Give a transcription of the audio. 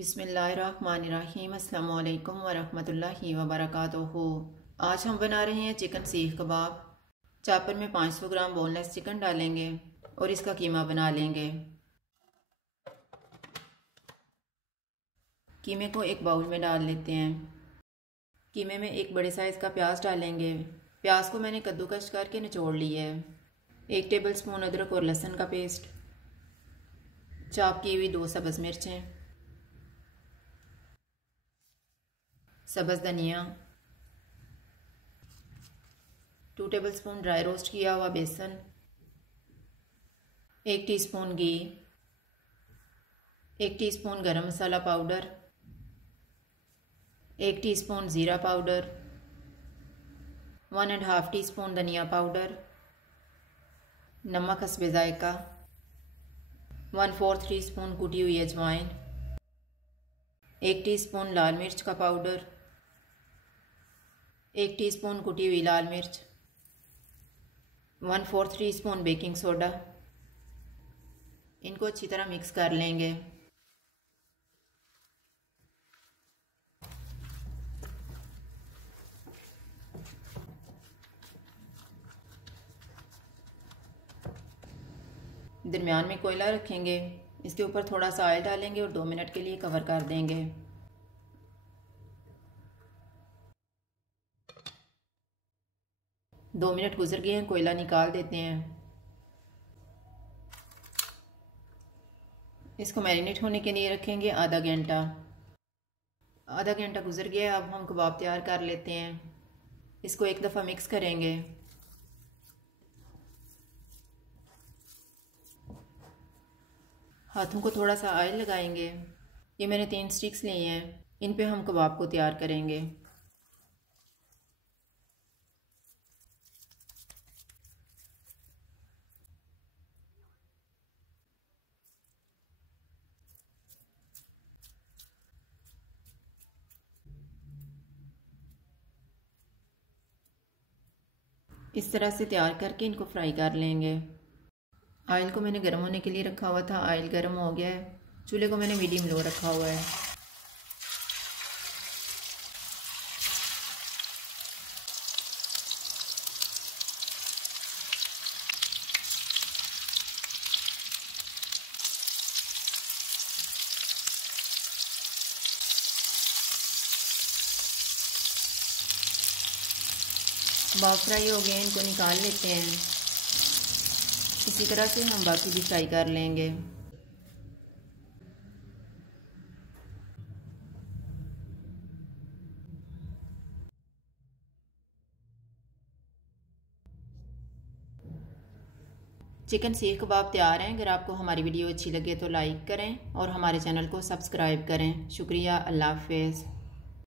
बिस्मिल्लाहिर्रहमानिर्रहीम अस्सलामु अलैकुम वरहमतुल्लाहि वबरकातुहू। आज हम बना रहे हैं चिकन सीख कबाब। चापर में 500 ग्राम बोनलेस चिकन डालेंगे और इसका कीमा बना लेंगे। कीमे को एक बाउल में डाल लेते हैं। कीमे में एक बड़े साइज़ का प्याज डालेंगे। प्याज को मैंने कद्दूकस करके निचोड़ लिया है। 1 टेबलस्पून अदरक और लहसुन का पेस्ट, चॉप की हुई 2 सब्ज़ मिर्चें, सब्ज़ धनिया, 2 टेबलस्पून ड्राई रोस्ट किया हुआ बेसन, 1 टीस्पून घी, 1 टीस्पून गरम मसाला पाउडर, 1 टीस्पून ज़ीरा पाउडर, 1.5 टीस्पून धनिया पाउडर, नमक हस्बे जायका, 1/4 टीस्पून कुटी हुई अजवाइन, 1 टीस्पून लाल मिर्च का पाउडर, 1 टीस्पून कुटी हुई लाल मिर्च, 1/4 टीस्पून बेकिंग सोडा। इनको अच्छी तरह मिक्स कर लेंगे। दरमियान में कोयला रखेंगे, इसके ऊपर थोड़ा सा ऑयल डालेंगे और 2 मिनट के लिए कवर कर देंगे। दो मिनट गुजर गए हैं, कोयला निकाल देते हैं। इसको मैरिनेट होने के लिए रखेंगे आधा घंटा। आधा घंटा गुजर गया, अब हम कबाब तैयार कर लेते हैं। इसको एक दफ़ा मिक्स करेंगे। हाथों को थोड़ा सा ऑयल लगाएंगे। ये मैंने 3 स्टिक्स लिए हैं, इन पे हम कबाब को तैयार करेंगे। इस तरह से तैयार करके इनको फ्राई कर लेंगे। ऑयल को मैंने गर्म होने के लिए रखा हुआ था। ऑयल गर्म हो गया है। चूल्हे को मैंने मीडियम लो रखा हुआ है। कबाब फ्राई हो गए, इनको निकाल लेते हैं। इसी तरह से हम बाकी भी फ्राई कर लेंगे। चिकन सीख कबाब तैयार हैं। अगर आपको हमारी वीडियो अच्छी लगे तो लाइक करें और हमारे चैनल को सब्सक्राइब करें। शुक्रिया। अल्लाह हाफ़िज़।